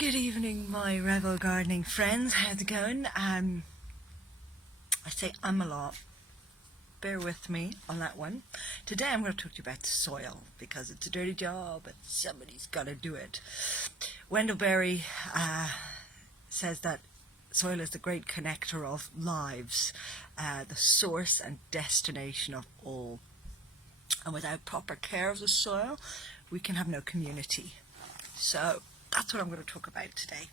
Good evening, my rebel gardening friends. How's it going? I say a lot. Bear with me on that one. Today I'm going to talk to you about soil because it's a dirty job and somebody's got to do it. Wendell Berry says that soil is the great connector of lives, the source and destination of all. And without proper care of the soil, we can have no community. So that's what I'm going to talk about today.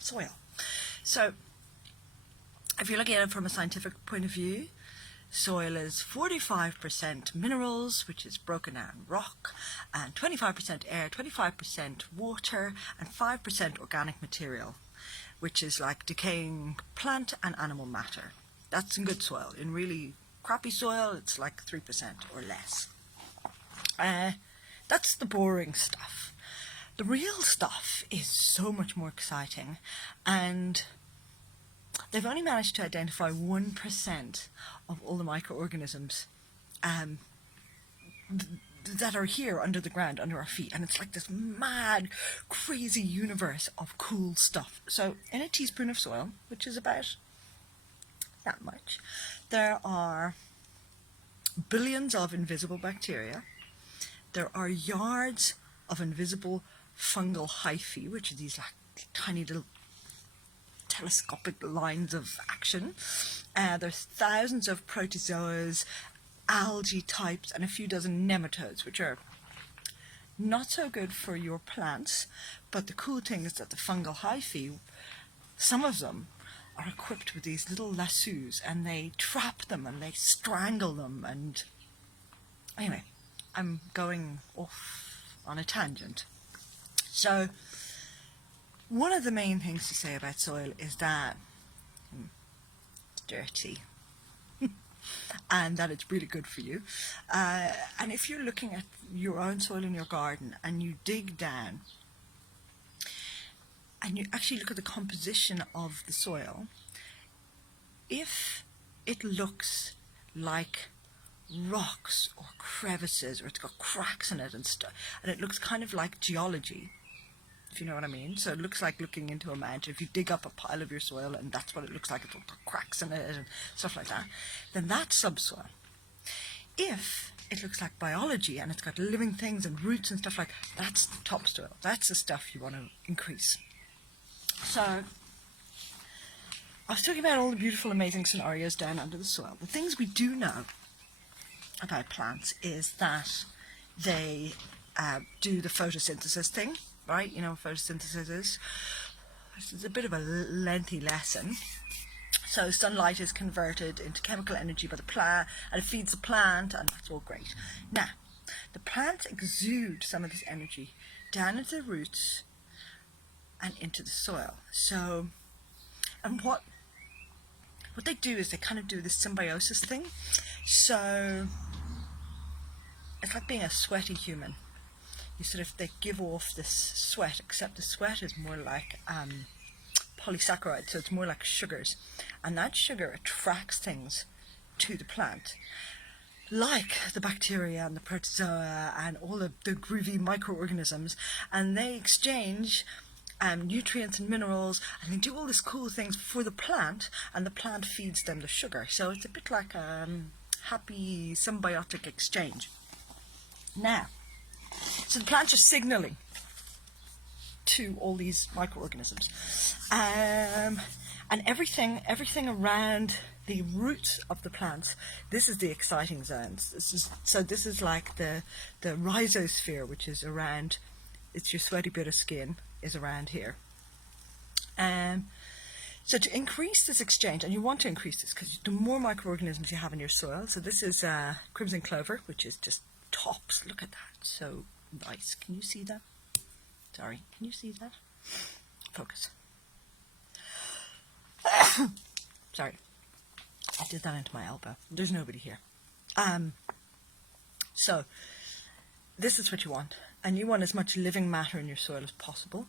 Soil. So if you're looking at it from a scientific point of view, soil is 45% minerals, which is broken down rock, and 25% air, 25% water, and 5% organic material, which is like decaying plant and animal matter. That's in good soil. In really crappy soil, it's like 3% or less. That's the boring stuff. The real stuff is so much more exciting, and they've only managed to identify 1% of all the microorganisms that are here under the ground, under our feet, and it's like this mad, crazy universe of cool stuff. So in a teaspoon of soil, which is about that much, there are billions of invisible bacteria. There are yards of invisible fungal hyphae, which are these like tiny little telescopic lines of action. There's thousands of protozoas, algae types, and a few dozen nematodes, which are not so good for your plants. But the cool thing is that the fungal hyphae, some of them are equipped with these little lassos, and they trap them and they strangle them. And anyway, I'm going off on a tangent. So one of the main things to say about soil is that it's dirty and that it's really good for you. And if you're looking at your own soil in your garden and you dig down and you actually look at the composition of the soil, if it looks like rocks or crevices, or it's got cracks in it and stuff, and it looks kind of like geology, if you know what I mean. So it looks like looking into a mountain. If you dig up a pile of your soil and that's what it looks like, it's got cracks in it and stuff like that, then that's subsoil. If it looks like biology and it's got living things and roots and stuff like that, that's the topsoil. That's the stuff you want to increase. So I was talking about all the beautiful, amazing scenarios down under the soil. The things we do know about plants is that they do the photosynthesis thing, right? You know what photosynthesis is? This is a bit of a lengthy lesson. So sunlight is converted into chemical energy by the plant, and it feeds the plant, and that's all great. Now, the plants exude some of this energy down into the roots and into the soil. So, and what they do is they kind of do this symbiosis thing. So it's like being a sweaty human. You sort of, they give off this sweat, except the sweat is more like polysaccharide, so it's more like sugars, and that sugar attracts things to the plant, like the bacteria and the protozoa and all the groovy microorganisms, and they exchange nutrients and minerals, and they do all these cool things for the plant, and the plant feeds them the sugar. So it's a bit like a happy symbiotic exchange. Now, so the plants are signaling to all these microorganisms, and everything around the roots of the plants. This is the exciting zones. This is like the rhizosphere, which is around. It's your sweaty bit of skin is around here. So to increase this exchange, and you want to increase this because the more microorganisms you have in your soil. So this is crimson clover, which is just tops. Look at that, so nice. Can you see that? Sorry, can you see that? Focus. Sorry, I did that into my elbow. There's nobody here. So this is what you want, and you want as much living matter in your soil as possible,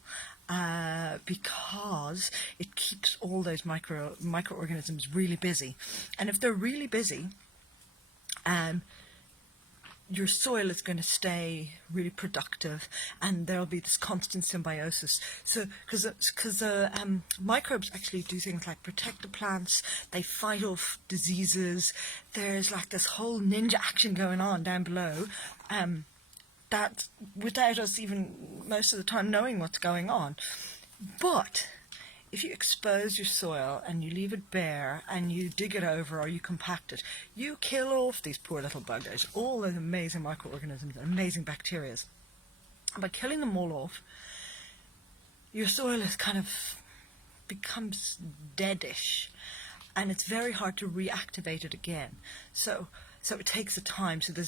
because it keeps all those microorganisms really busy. And if they're really busy, your soil is going to stay really productive, and there'll be this constant symbiosis. So, because microbes actually do things like protect the plants, they fight off diseases. There's like this whole ninja action going on down below, that without us even most of the time knowing what's going on. But if you expose your soil and you leave it bare and you dig it over or you compact it, you kill off these poor little buggers, all those amazing microorganisms and amazing bacteria. And by killing them all off, your soil is kind of becomes deadish, and it's very hard to reactivate it again. So it takes a time. So there's